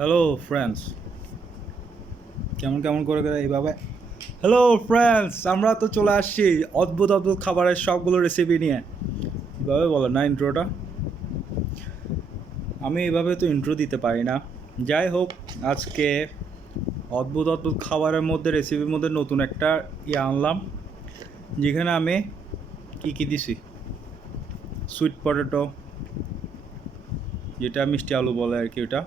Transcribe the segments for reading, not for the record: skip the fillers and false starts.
Hello friends, কেমন কেমন করে করে এইভাবে হ্যালো ফ্রেন্ডস, আমরা তো চলে আসছি অদ্ভুত অদ্ভুত খাবারের সবগুলো রেসিপি নিয়ে। এইভাবে বলো না ইন্ট্রোটা, আমি এইভাবে তো ইন্ট্রো দিতে পারি না। যাই হোক, আজকে অদ্ভুত অদ্ভুত খাবারের মধ্যে রেসিপির মধ্যে নতুন একটা আনলাম, যেখানে আমি কী দিছি। সুইট পটেটো, যেটা মিষ্টি আলু বলে আর কি ওটা,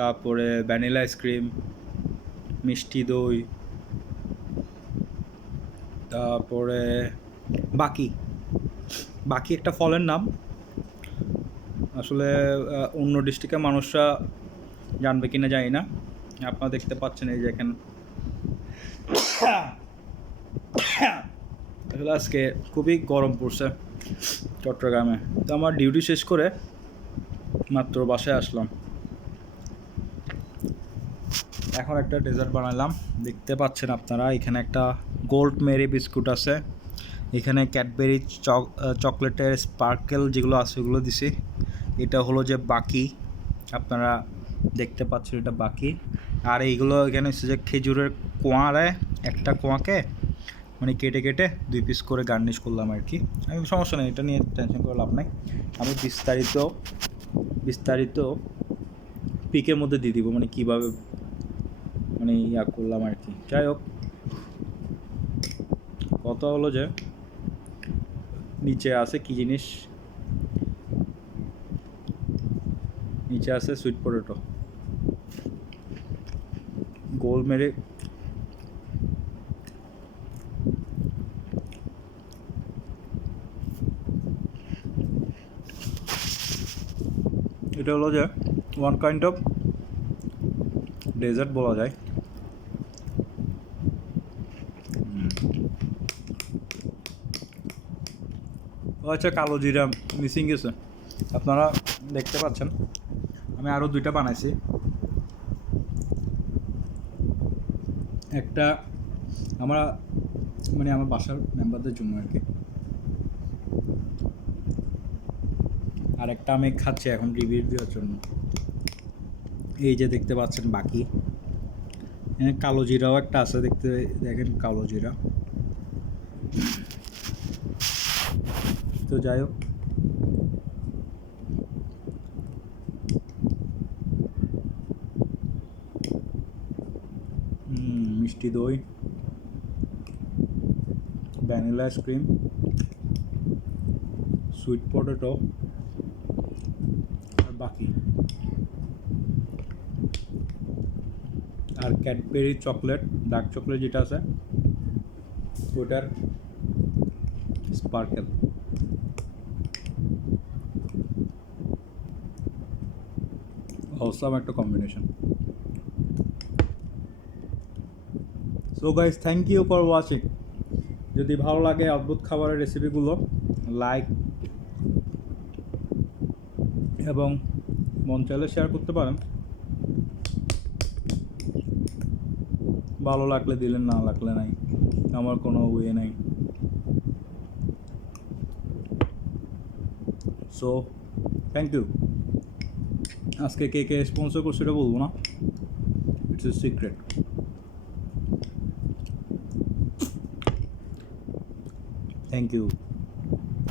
তারপরে ভ্যানিলা আইসক্রিম, মিষ্টি দই, তারপরে বাকি বাকি একটা ফলের নাম। আসলে অন্য ডিস্ট্রিক্টের মানুষরা জানবে কিনা জানি না। আপনারা দেখতে পাচ্ছেন এই যে এখানে আসলে আজকে খুবই গরম পড়ছে চট্টগ্রামে। তো আমার ডিউটি শেষ করে মাত্র বাসায় আসলাম। এখন একটা ডেজার্ট বানালাম, দেখতে পাচ্ছেন আপনারা। এখানে একটা গোল্ড মেরি বিস্কুট আছে, এখানে ক্যাডবেরি চকলেটের স্পার্কেল যেগুলো আছে ওগুলো দিছি। এটা হলো যে বাকি, আপনারা দেখতে পাচ্ছেন এটা বাকি। আর এইগুলো এখানে হচ্ছে যে খেজুরের কোয়ারে একটা কোয়াকে মানে কেটে কেটে 2 পিস করে গার্নিশ করলাম আর কি। আমি সমস্যা নেই, এটা নিয়ে টেনশন করে লাভ নাই। আমি বিস্তারিত পিকের মধ্যে দিয়ে দিব, মানে কীভাবে মানে করলাম আর কি। যাই হোক, কথা হলো যে নিচে আছে কি জিনিস, নিচে আছে সুইট পটেটো, গোল মেরে এটা হলো যে ওয়ান কাইন্ড অফ ডেজার্ট বলা যায়। ও আচ্ছা, কালো জিরা মিসিং গেছে, আপনারা দেখতে পাচ্ছেন। আমি আরও 2টা বানাইছি, একটা আমার মানে আমার বাসার মেম্বারদের জন্য আর কি, আর একটা আমি খাচ্ছি এখন রিভিউ দেওয়ার জন্য। এই যে দেখতে পাচ্ছেন বাকি, কালো জিরাও একটা আছে, দেখেন কালো জিরা। তো যাই হোক, মিষ্টি দই, ভ্যানিলা আইসক্রিম, সুইট পটেটো আর বাকি, আর ক্যাডবেরি চকলেট, ডার্ক চকলেট যেটা আছে ওটার স্পার্কেল। অসাম একটা combination. So guys, thank you for watching. যদি ভালো লাগে অদ্ভুত খাবারের রেসিপিগুলো, লাইক এবং মন চাইলে শেয়ার করতে পারেন। ভালো লাগলে দিলেন, না লাগলে নাই, আমার কোনো ওয়ে নাই। So thank you. আজকে কে কে স্পন্সর করছে এটা বলবো না, it's a secret. Thank you.